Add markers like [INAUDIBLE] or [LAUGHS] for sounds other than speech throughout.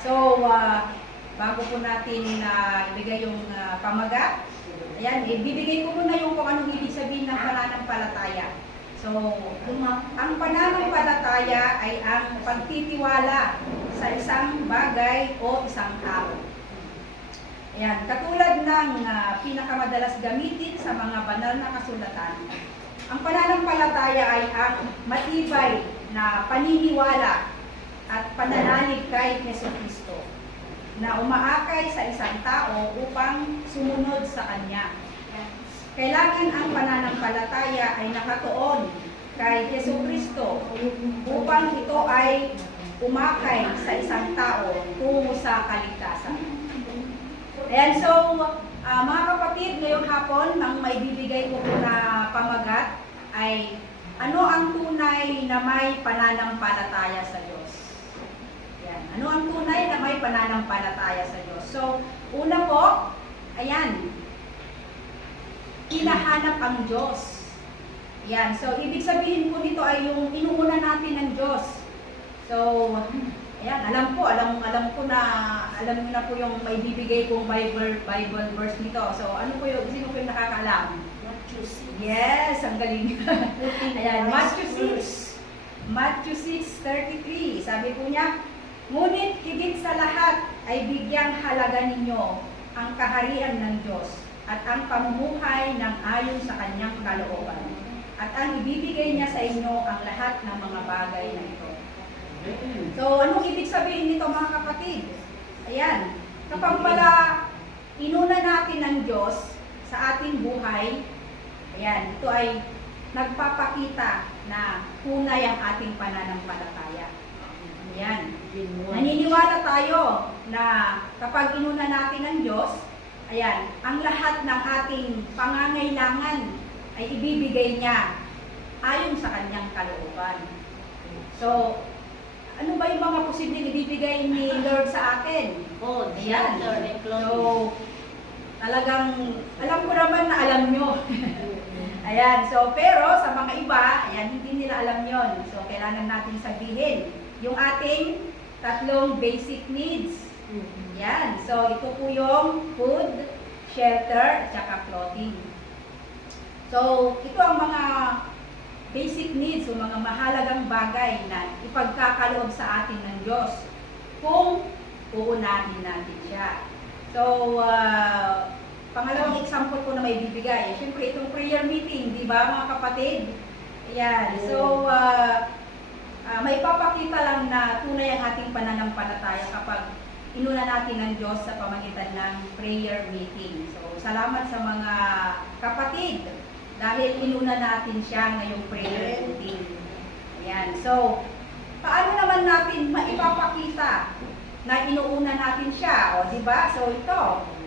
So, ah, bago po natin na ibigay yung ah, pamagat, ayan, ibibigay ko muna yung kung anong ibig sabihin ng pananampalataya. So, ang pananampalataya ay ang pagtitiwala sa isang bagay o isang tao. Ayan, katulad ng ah, pinakamadalas gamitin sa mga banal na kasulatan, ang pananampalataya ay ang matibay na paniniwala at pananalig kay Yeso Kristo na umaakay sa isang tao upang sumunod sa Kanya. Kailangan ang pananampalataya ay nakatuon kay Yeso Kristo upang ito ay umakay sa isang tao tungo sa kaligtasan. Ayan, so ah, mga kapatid, ngayong hapon, ang may bibigay ko po na pamagat ay ano ang tunay na may pananampalataya sa Diyos? Ano ang tunay na may pananampalataya sa Diyos? So, una po, ayan, hinahanap ang Diyos. Ayan, so ibig sabihin po nito ay yung inuuna natin ng Diyos. So, ayan, alam po, alam alam ko na alam niyo na po yung may bibigay kong Bible Bible verse nito. So, ano po yung sino po yung nakakaalam? Yes, ang galing. Ayan, Matthew 6. Matthew 6:33. Sabi po niya, Ngunit higit sa lahat ay bigyang halaga ninyo ang kaharian ng Diyos at ang pamumuhay ng ayon sa kanyang kalooban. At ang ibibigay niya sa inyo ang lahat ng mga bagay na ito. So, anong ibig sabihin nito mga kapatid? Ayan, kapag pala inuna natin ng Diyos sa ating buhay, ayan, ito ay nagpapakita na tunay ang ating pananampalataya. Ayan. Naniniwala tayo na kapag inuna natin ng Diyos, ayan, ang lahat ng ating pangangailangan ay ibibigay niya ayon sa kanyang kalooban. So, ano ba yung mga posibleng ibibigay ni Lord sa atin? Oh, Ayan. shelter and So, talagang, alam ko naman na alam nyo. [LAUGHS] ayan, so, pero sa mga iba, ayan, hindi nila alam yon So, kailangan natin sabihin yung ating tatlong basic needs. Yan. So, ito po yung food, shelter, at saka clothing. So, ito ang mga basic needs o mga mahalagang bagay na ipagkakaloob sa atin ng Diyos kung uunahin natin siya. So, ah, pangalawang example ko na may bibigay. Siyempre, itong prayer meeting, di ba mga kapatid? Ayan. So, ah, Ah, may papakita lang na tunay ang ating pananampalataya kapag inuna natin ng Diyos sa pamagitan ng prayer meeting. So, salamat sa mga kapatid dahil inuna natin siya ngayong prayer meeting. Ayan. So, paano naman natin maipapakita na inuuna natin siya? O, di ba? So, ito,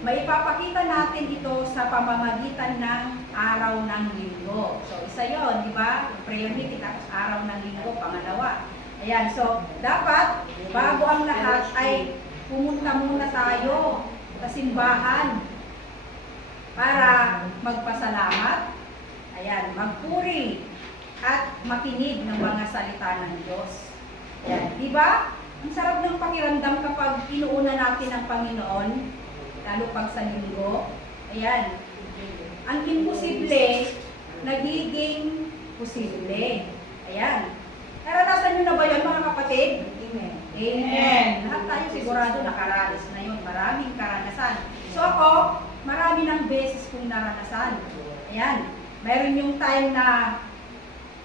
maipapakita natin ito sa pamamagitan ng araw ng linggo. So, isa yon, di ba? Prayer meeting, tapos araw ng linggo, pangalawa. Ayan, so, dapat, bago ang lahat, ay pumunta muna tayo sa simbahan para magpasalamat, ayan, magpuri, at makinig ng mga salita ng Diyos. Ayan, di ba? Ang sarap ng pakiramdam kapag inuuna natin ang Panginoon, lalo pag sa linggo. Ayan, ang imposible, nagiging posible. Ayan. Naranasan nyo na ba yun mga kapatid? Amen. Amen. Lahat tayo sigurado nakaranas na yun. Maraming karanasan. So ako, marami ng beses kong naranasan. Ayan. Mayroon yung time na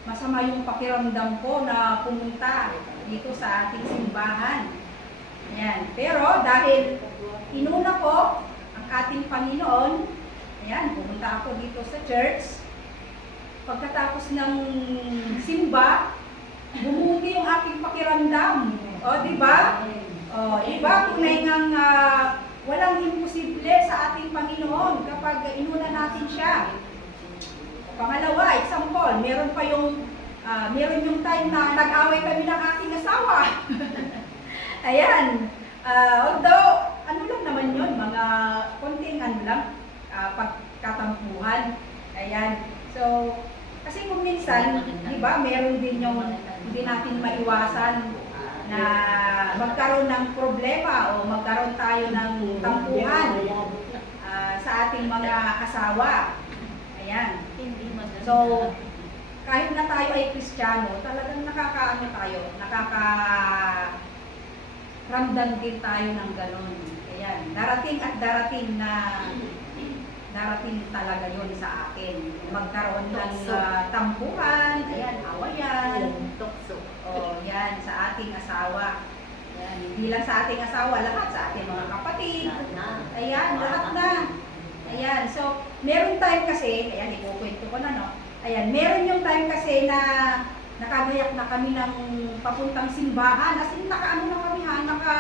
masama yung pakiramdam ko na pumunta dito sa ating simbahan. Ayan. Pero dahil inuna ko ang ating Panginoon, ayan, pumunta ako dito sa church. Pagkatapos ng simba, bumuti yung aking pakiramdam. O, di ba? O, di ba? Tunay ngang ah, walang imposible sa ating Panginoon kapag inuna natin siya. Pangalawa, example, meron pa yung ah, meron yung time na nag-away kami ng aking asawa. [LAUGHS] Ayan. Ah, although, ano lang naman yun, mga konting ano lang, ah, pagkatampuhan. Ayan. So, kasi kung minsan, di ba, meron din yung hindi natin maiwasan na magkaroon ng problema o magkaroon tayo ng tampuhan ah, sa ating mga asawa. Ayan. So, kahit na tayo ay Kristiyano, talagang nakakaano tayo, nakaka ramdam din tayo ng ganun. Ayan, darating at darating na darating talaga yon sa akin. Magkaroon ng ah, tampuhan, ayan, awayan, Tukso. o yan, sa ating asawa. Ayan, hindi lang sa ating asawa, lahat sa ating mga kapatid. Ayan, lahat na. Ayan, so, meron time kasi, ayan, ikukwento ko na, no? Ayan, meron yung time kasi na nakagayak na kami ng papuntang simbahan. As in, naka-ano na kami ha, naka,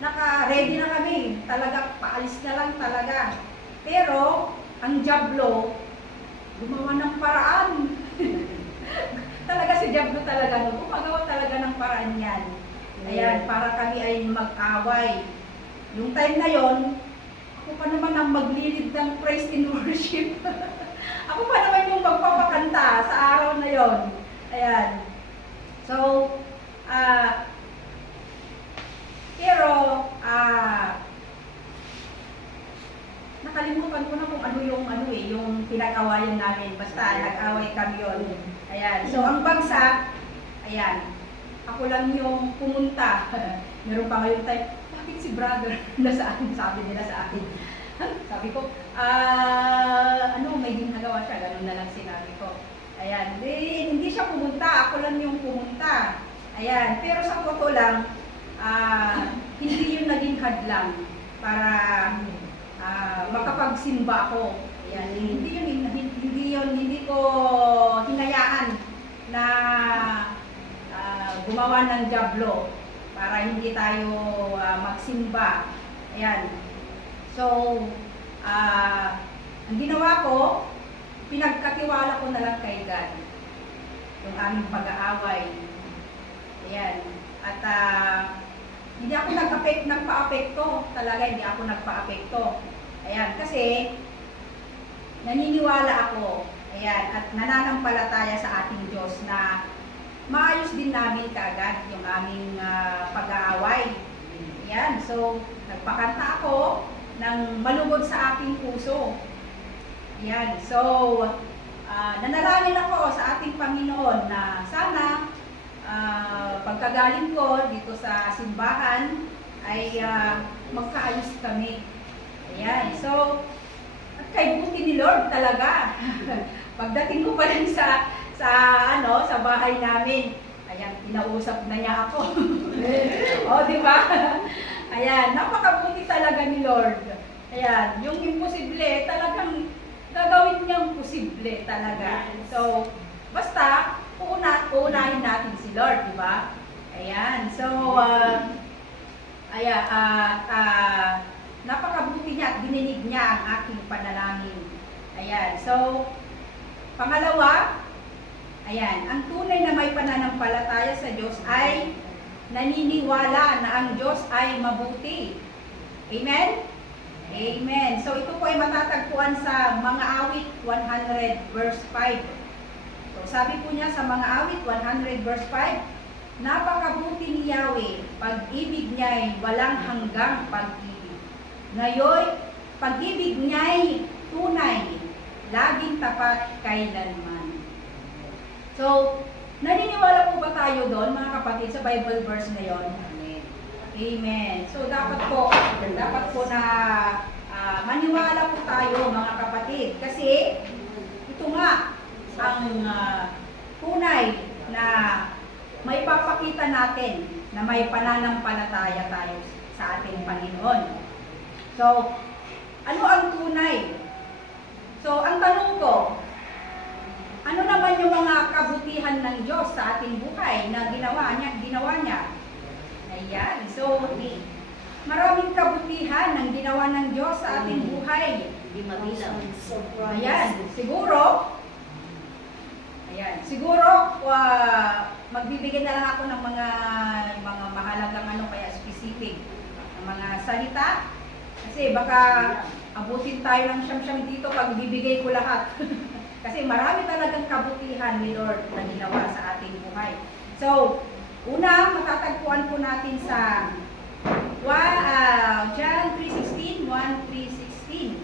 naka-ready na kami. Talaga, paalis na lang talaga. Pero, ang Diablo, gumawa ng paraan. [LAUGHS] talaga si Diablo talaga, no? gumagawa talaga ng paraan yan. Ayan, para kami ay mag-away. Yung time na yon, ako pa naman ang maglilid ng praise and worship. [LAUGHS] ako pa naman yung magpapakanta sa araw na yon. Ayan. So, ah, pero, ah, nakalimutan ko na kung ano yung ano eh, yung pinag-awayan namin. Basta nag-away kami yon. Ayan. So, ang bagsak, ayan, ako lang yung pumunta. [LAUGHS] Meron pa ngayon time, bakit si brother [LAUGHS] nasaan? Sabi nila sa akin. [LAUGHS] Sabi ko, ah, ano, may ginagawa siya. Ganun na lang sinabi ko. Ayan, hindi, hindi siya pumunta. Ako lang yung pumunta. Ayan, pero sa totoo lang, ah, [LAUGHS] hindi yun naging hadlang para ah, makapagsimba ako. Ayan, hindi yun, hindi, hindi yun, hindi ko hinayaan na ah, gumawa ng jablo para hindi tayo ah, magsimba. Ayan. So, ah, ang ginawa ko, pinagkatiwala ko na lang kay God. Yung aming pag-aaway. Ayan. At ah, hindi ako nag-apek, nagpa-apekto. Talaga, hindi ako nagpa-apekto. Ayan, kasi naniniwala ako. Ayan, at nananampalataya sa ating Diyos na maayos din namin kaagad yung aming ah, pag-aaway. Ayan, so nagpakanta ako ng malugod sa aking puso. Ayan, so ah, nanalangin ako sa ating Panginoon na sana ah, pagkagaling ko dito sa simbahan ay ah, magkaayos kami. Ayan, so at kay buti ni Lord talaga. [LAUGHS] Pagdating ko pa rin sa sa ano, sa bahay namin, ayan, pinausap na niya ako. [LAUGHS] o, di ba? Ayan, napakabuti talaga ni Lord. Ayan, yung imposible, talagang gagawin niyang posible talaga. So, basta, uuna, uunahin natin si Lord, di ba? Ayan, so, uh, ayan, at ah, napakabuti niya at dininig niya ang aking panalangin. Ayan, so, pangalawa, ayan, ang tunay na may pananampalataya sa Diyos ay naniniwala na ang Diyos ay mabuti. Amen? Amen. So ito po ay matatagpuan sa mga awit 100 verse 5. So sabi po niya sa mga awit 100 verse 5, Napakabuti ni Yahweh, pag-ibig niya ay walang hanggang pag-ibig. Ngayon, pag-ibig niya ay tunay, laging tapat kailanman. So, naniniwala po ba tayo doon, mga kapatid, sa Bible verse na yon? Amen. So, dapat po, dapat po na ah, maniwala po tayo, mga kapatid. Kasi, ito nga, ang ah, tunay na may papakita natin na may pananampalataya tayo sa ating Panginoon. So, ano ang tunay? So, ang tanong ko, ano naman yung mga kabutihan ng Diyos sa ating buhay na ginawa niya, ginawa niya? Ayan. So, maraming kabutihan ng ginawa ng Diyos sa ating buhay. Hindi mabilang. Ayan. Siguro, Ayan. Siguro, uh, magbibigay na lang ako ng mga mga mahalagang ano kaya specific ng mga salita. Kasi baka abutin tayo ng siyam-siyam dito pag bibigay ko lahat. [LAUGHS] Kasi marami talagang kabutihan ni Lord na ginawa sa ating buhay. So, una, matatagpuan po natin sa ah, John 3.16, 1.3.16.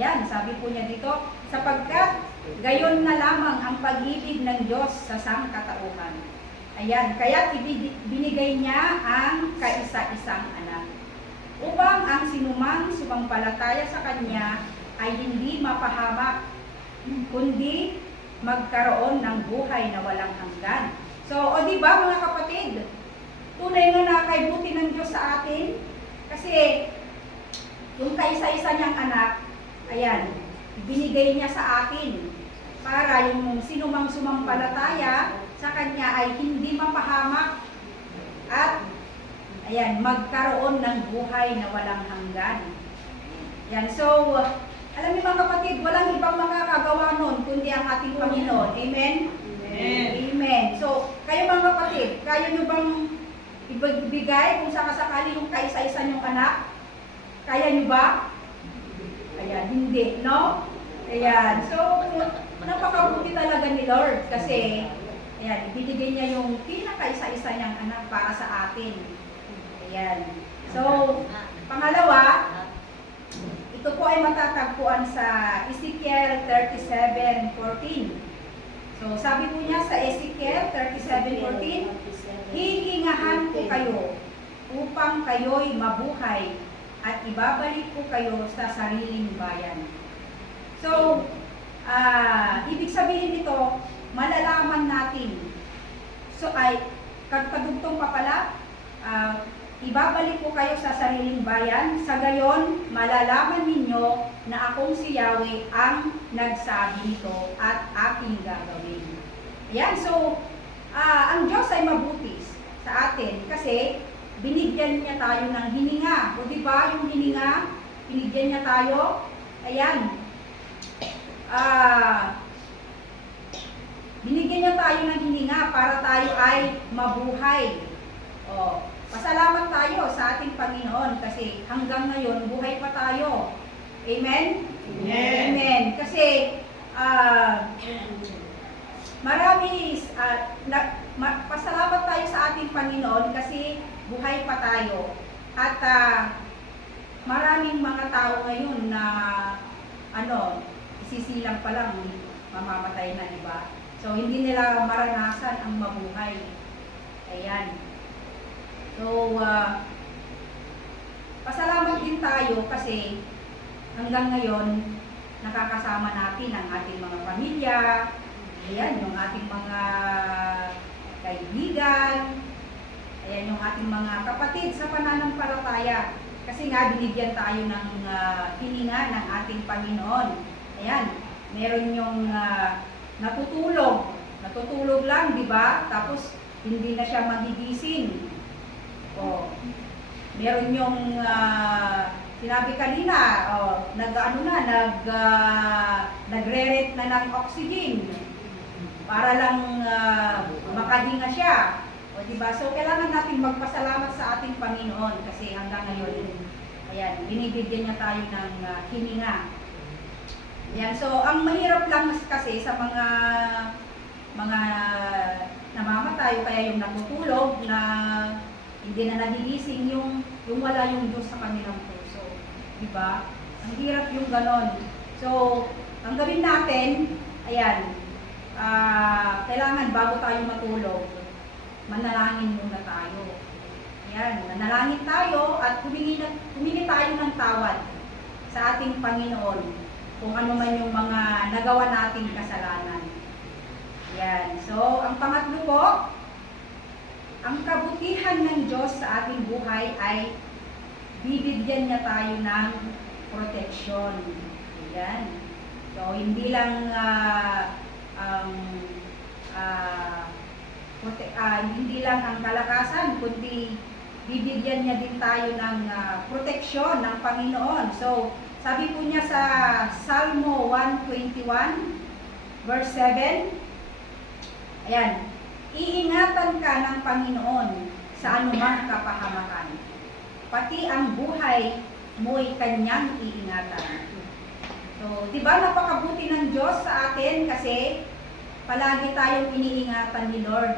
Ayan, sabi po niya dito, sapagkat gayon na lamang ang pag-ibig ng Diyos sa sangkatauhan. Ayan, kaya binigay niya ang kaisa-isang anak. Upang ang sinumang sumampalataya sa Kanya ay hindi mapahamak, kundi magkaroon ng buhay na walang hanggan. So, o di ba mga kapatid, tunay nga nakakaibuti ng Diyos sa atin kasi yung kaisa-isa niyang anak, ayan, binigay niya sa atin para yung sinumang sumampalataya sa Kanya ay hindi mapahamak at ayan, magkaroon ng buhay na walang hanggan. Yan, so, alam niyo mga kapatid, walang ibang makakagawa nun kundi ang ating Panginoon. Amen? Amen. Amen. So, kayo mga kapatid, kaya nyo bang ibigay kung sakasakali yung kaisa-isa nyong anak? Kaya nyo ba? Ayan, hindi, no? Ayan, so, napakabuti talaga ni Lord kasi, ayan, ibinigay niya yung pinakaisa-isa niyang anak para sa atin. Ayan. So, pangalawa, ito po ay matatagpuan sa Ezekiel 37.14. So, sabi po niya sa Ezekiel 37.14, Hihingahan ko kayo upang kayo'y mabuhay at ibabalik ko kayo sa sariling bayan. So, ah, ibig sabihin nito, malalaman natin. So, ay, kadugtong pa pala, ah, ibabalik ko kayo sa sariling bayan, sa gayon, malalaman ninyo na akong si Yahweh ang nagsabi nito at aking gagawin. Ayan, so, ah, ang Diyos ay mabuti sa atin kasi binigyan niya tayo ng hininga. O di ba yung hininga, binigyan niya tayo, ayan, ah, binigyan niya tayo ng hininga para tayo ay mabuhay. O, pasalamat tayo sa ating Panginoon kasi hanggang ngayon buhay pa tayo. Amen? Amen. Amen. Kasi ah, marami ah, na, ma- pasalamat tayo sa ating Panginoon kasi buhay pa tayo. At ah, maraming mga tao ngayon na ano, sisilang pa lang mamamatay na, di ba? So hindi nila maranasan ang mabuhay. Ayan. So, ah, pasalamat din tayo kasi hanggang ngayon, nakakasama natin ang ating mga pamilya, ayan, yung ating mga kaibigan, ayan, yung ating mga kapatid sa pananampalataya. Kasi nga, binigyan tayo ng ah, hininga ng ating Panginoon. Ayan, meron yung ah, natutulog. Natutulog lang, di ba? Tapos, hindi na siya magigising. O, meron yung ah, sinabi kanina, oh, nag ano na, nag uh, nagre-rent na ng oxygen para lang ah, makahinga siya. O di ba? So kailangan natin magpasalamat sa ating Panginoon kasi hanggang ngayon ayan, binibigyan niya tayo ng ah, hininga. Yan, so ang mahirap lang kasi sa mga mga namamatay o kaya yung natutulog na hindi na nagigising yung yung wala yung Diyos sa kanilang puso. Di ba? Ang hirap yung ganon. So, ang gawin natin, ayan, ah, kailangan bago tayo matulog, manalangin muna tayo. Ayan, manalangin tayo at humingi, na, humingi tayo ng tawad sa ating Panginoon kung ano man yung mga nagawa nating kasalanan. Ayan. So, ang pangatlo po, ang kabutihan ng Diyos sa ating buhay ay bibigyan niya tayo ng proteksyon. Ayan. So, hindi lang ah, ang ah, prote- ah, hindi lang ang kalakasan, kundi bibigyan niya din tayo ng ah, proteksyon ng Panginoon. So, sabi po niya sa Salmo 121, verse 7, Ayan, iingatan ka ng Panginoon sa anumang kapahamakan. Pati ang buhay mo'y kanyang iingatan. So, di ba napakabuti ng Diyos sa atin kasi palagi tayong iniingatan ni Lord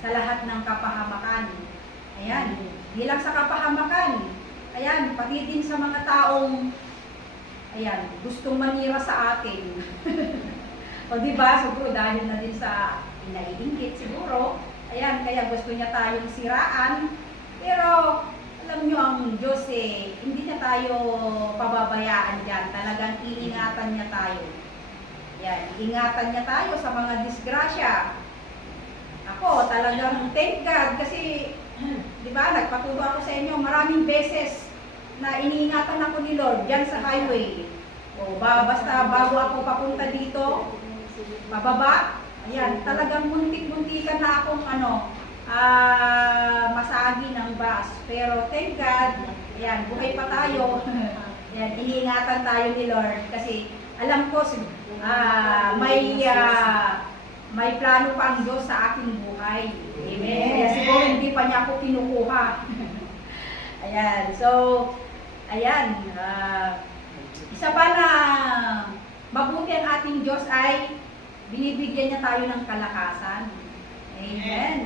sa lahat ng kapahamakan. Ayan, di lang sa kapahamakan. Ayan, pati din sa mga taong ayan, gustong manira sa atin. [LAUGHS] o di ba, siguro dahil na din sa inaiingit siguro. Ayan, kaya gusto niya tayong siraan. Pero alam nyo ang Diyos eh, hindi niya tayo pababayaan dyan. Talagang iingatan niya tayo. Yan, iingatan niya tayo sa mga disgrasya. Ako, talagang thank God kasi, [CLEARS THROAT] di ba, nagpaturo ako sa inyo maraming beses na iniingatan ako ni Lord dyan sa highway. O ba, basta bago ako papunta dito, pababa, ayan, talagang muntik-muntikan na akong ano, ah masagi ng bus. Pero thank God, ayan, buhay pa tayo. [LAUGHS] ayan, iniingatan tayo ni Lord kasi alam ko si- ah may ah, may plano pa ang Diyos sa aking buhay. Amen. Kaya siguro hindi pa niya ako kinukuha. [LAUGHS] ayan, so ayan, ah, isa pa na mabuti ang ating Diyos ay binibigyan niya tayo ng kalakasan. Amen.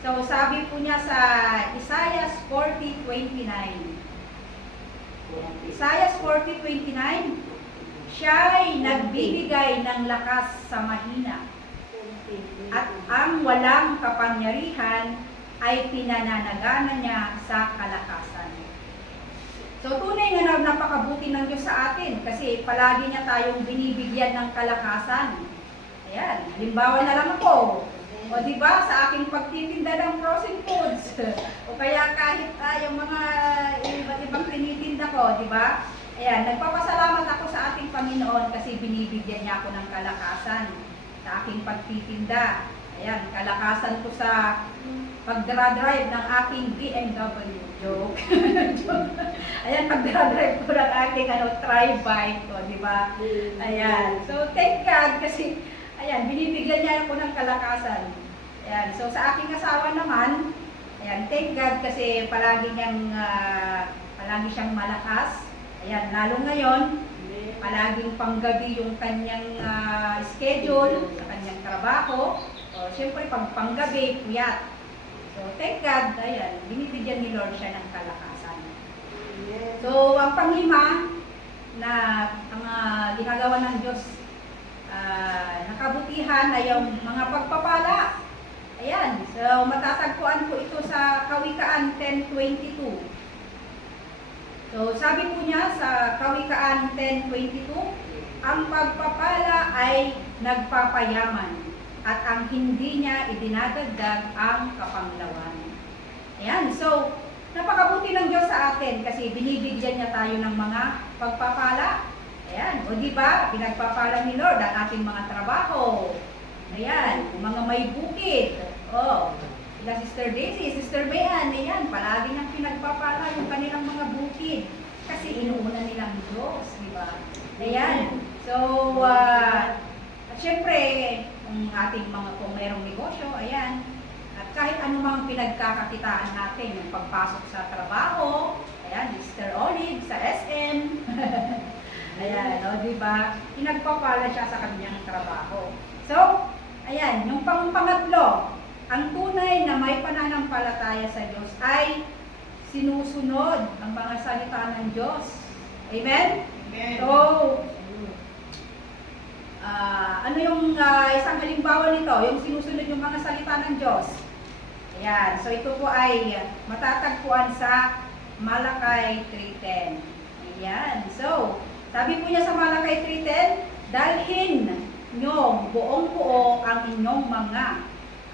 So sabi po niya sa Isaiah 40:29. Isaiah 40:29, siya ay nagbibigay ng lakas sa mahina at ang walang kapangyarihan ay pinananagana niya sa kalakasan. So tunay nga na napakabuti ng Diyos sa atin kasi palagi niya tayong binibigyan ng kalakasan. Ayan, halimbawa na lang ako. O di ba sa aking pagtitinda ng frozen foods [LAUGHS] o kaya kahit ah, yung mga iba't ibang tinitinda ko, di ba? Ayan, nagpapasalamat ako sa ating Panginoon kasi binibigyan niya ako ng kalakasan sa aking pagtitinda. Ayan, kalakasan ko sa pagdra-drive ng aking BMW. Joke. [LAUGHS] Joke. Ayan, pagdra-drive ko ng aking ano, tri-bike ko, di ba? Ayan. So, thank God kasi, ayan, binibigyan niya ako ng kalakasan. Ayan. So, sa aking asawa naman, ayan, thank God kasi palagi niyang, ah, palagi siyang malakas. Ayan, lalo ngayon, palaging panggabi yung kanyang ah, schedule sa kanyang trabaho. So, siyempre, pag panggabi, puyat. So, thank God, ayan, binibigyan ni Lord siya ng kalakasan. So, ang panglima na ang ah, ginagawa ng Diyos ah, nakabutihan ay yung mga pagpapala. Ayan, so matatagpuan ko ito sa Kawikaan 10.22. So, sabi po niya sa Kawikaan 10.22, ang pagpapala ay nagpapayaman at ang hindi niya idinadagdag ang kapanglawan. Ayan, so napakabuti ng Diyos sa atin kasi binibigyan niya tayo ng mga pagpapala. Ayan, o di ba, pinagpapala ni Lord ang ating mga trabaho. Ayan, yung mga may bukid. O, sila Sister Daisy, Sister Mayan, ayan, palagi niyang pinagpapala yung kanilang mga bukid. Kasi inuuna nilang Diyos, di ba? Ayan, so, ah, at syempre, kung ating mga, kung mayroong negosyo, ayan, at kahit anumang pinagkakakitaan natin, yung pagpasok sa trabaho, ayan, Mr. Olive sa SM, [LAUGHS] ayan, no, di ba? Pinagpapala siya sa kanyang trabaho. So, ayan, yung pang pangatlo, ang tunay na may pananampalataya sa Diyos ay sinusunod ang mga salita ng Diyos. Amen? So, Ah, ano yung ah, isang halimbawa nito, yung sinusunod yung mga salita ng Diyos. Ayan, so ito po ay matatagpuan sa Malakay 3.10. Ayan, so, sabi po niya sa Malakay 3.10, dalhin nyo buong buo ang inyong mga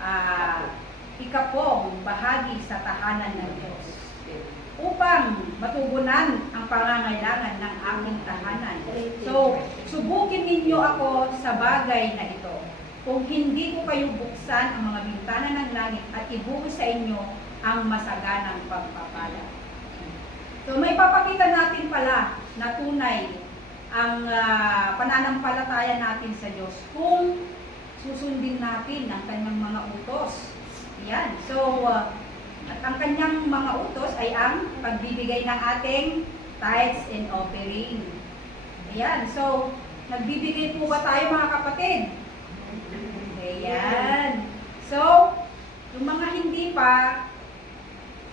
ah, ikapong bahagi sa tahanan ng Diyos upang matugunan ang pangangailangan ng aking tahanan. So, subukin ninyo ako sa bagay na ito. Kung hindi ko kayo buksan ang mga bintana ng langit at ibuhos sa inyo ang masaganang pagpapala. So, may papakita natin pala na tunay ang ah, pananampalataya natin sa Diyos kung susundin natin ang kanyang mga utos. Ayan. So, uh, at ang kanyang mga utos ay ang pagbibigay ng ating tithes and offering. Ayan. So, nagbibigay po ba tayo mga kapatid? Ayan. So, yung mga hindi pa,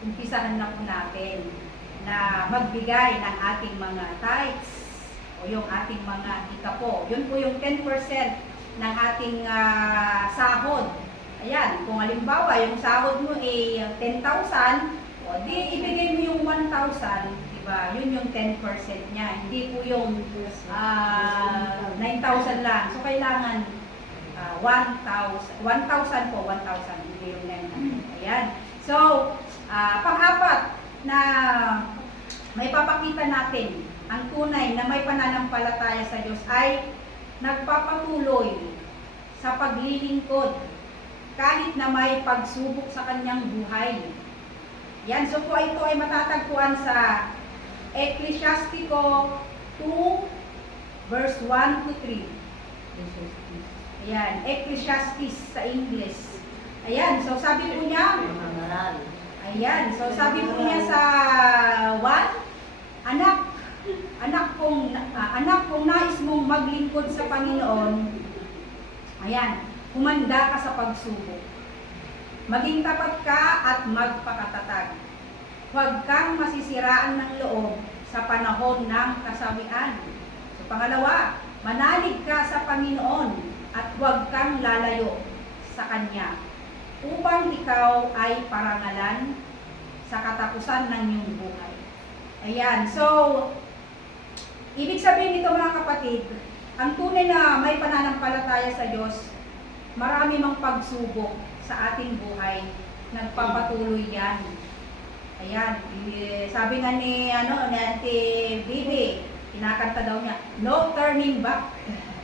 umpisahan na po natin na magbigay ng ating mga tithes o yung ating mga ikapo. Yun po yung 10% ng ating ah, sahod. Ayan, kung halimbawa yung sahod mo ay 10,000, o di ibigay mo yung 1,000, di ba? Yun yung 10% niya. Hindi po yung ah, 9,000 lang. So kailangan ah, 1,000, 1,000 po, 1,000, hindi yung 900. Ayan. So, ah, pang-apat na may papakita natin ang tunay na may pananampalataya sa Diyos ay nagpapatuloy sa paglilingkod kahit na may pagsubok sa kanyang buhay. Yan, so po ito ay matatagpuan sa Ecclesiastico 2 verse 1 to 3. Ayan, Ecclesiastes sa English. Ayan, so sabi po niya, ayan, so sabi po niya sa 1, anak, anak kong, ah, anak kong nais mong maglingkod sa Panginoon, ayan, humanda ka sa pagsubok. Maging tapat ka at magpakatatag. Huwag kang masisiraan ng loob sa panahon ng kasawian. So, pangalawa, manalig ka sa Panginoon at huwag kang lalayo sa Kanya upang ikaw ay parangalan sa katapusan ng iyong buhay. Ayan, so, ibig sabihin nito mga kapatid, ang tunay na may pananampalataya sa Diyos, marami mang pagsubok sa ating buhay, nagpapatuloy yan. Ayan, eh, sabi nga ni, ano, ni Auntie Bibi, kinakanta daw niya, no turning back.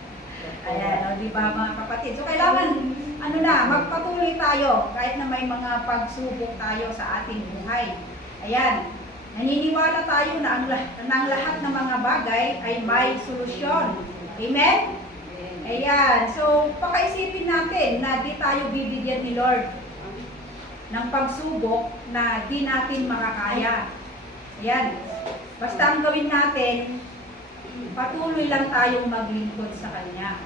[LAUGHS] Ayan, o, di ba mga kapatid? So, kailangan, ano na, magpatuloy tayo kahit na may mga pagsubok tayo sa ating buhay. Ayan, naniniwala tayo na ang, na ang lahat ng mga bagay ay may solusyon. Amen? Ayan, so pakaisipin natin na di tayo bibigyan ni Lord ng pagsubok na di natin makakaya. Ayan, basta ang gawin natin, patuloy lang tayong maglingkod sa Kanya.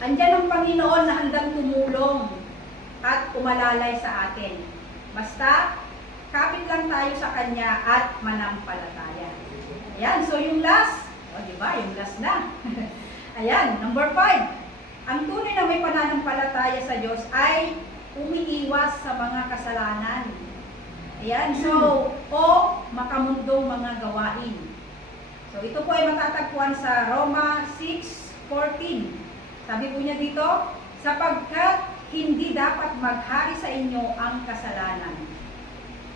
Andyan ang Panginoon na handang tumulong at umalalay sa atin. Basta, kapit lang tayo sa Kanya at manampalataya. Ayan, so yung last, o di ba, yung last na. [LAUGHS] Ayan, number five. Ang tunay na may pananampalataya sa Diyos ay umiiwas sa mga kasalanan. Ayan, so, o makamundong mga gawain. So, ito po ay matatagpuan sa Roma 6.14. Sabi po niya dito, sapagkat hindi dapat maghari sa inyo ang kasalanan.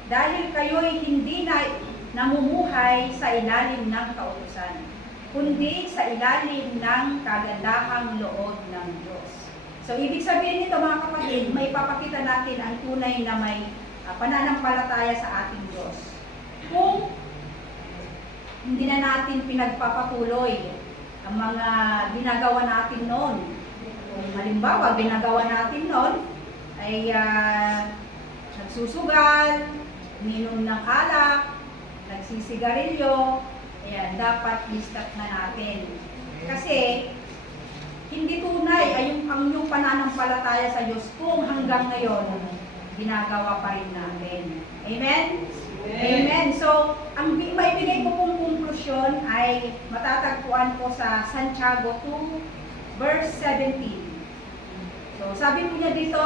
Dahil kayo'y hindi na namumuhay sa ilalim ng kautusan, kundi sa ilalim ng kagandahang loob ng Diyos. So, ibig sabihin nito mga kapatid, may papakita natin ang tunay na may ah, pananampalataya sa ating Diyos. Kung hindi na natin pinagpapatuloy ang mga ginagawa natin noon. Kung halimbawa, ginagawa natin noon ay ah, nagsusugal, minom ng alak, nagsisigarilyo, ayan, dapat i-stop na natin. Kasi, hindi tunay ay yung, ang yung pananampalataya sa Diyos kung hanggang ngayon ginagawa pa rin natin. Amen? Amen. So, ang bi- maibigay ko pong konklusyon ay matatagpuan po sa Santiago 2, verse 17. So, sabi po niya dito,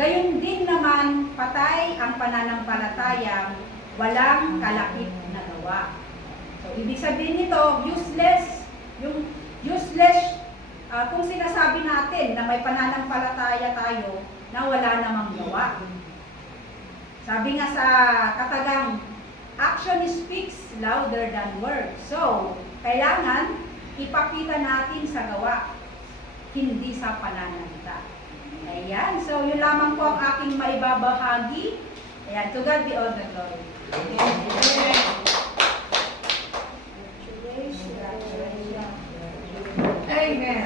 gayon din naman patay ang pananampalatayang walang kalakip na gawa. So, ibig sabihin nito, useless, yung useless, ah, kung sinasabi natin na may pananampalataya tayo na wala namang gawa. Sabi nga sa katagang, action speaks louder than words. So, kailangan ipakita natin sa gawa, hindi sa pananalita. Ayan. So, yun lamang po ang aking maibabahagi. Ayan. To God be all the glory. Amen. Amen. Amen.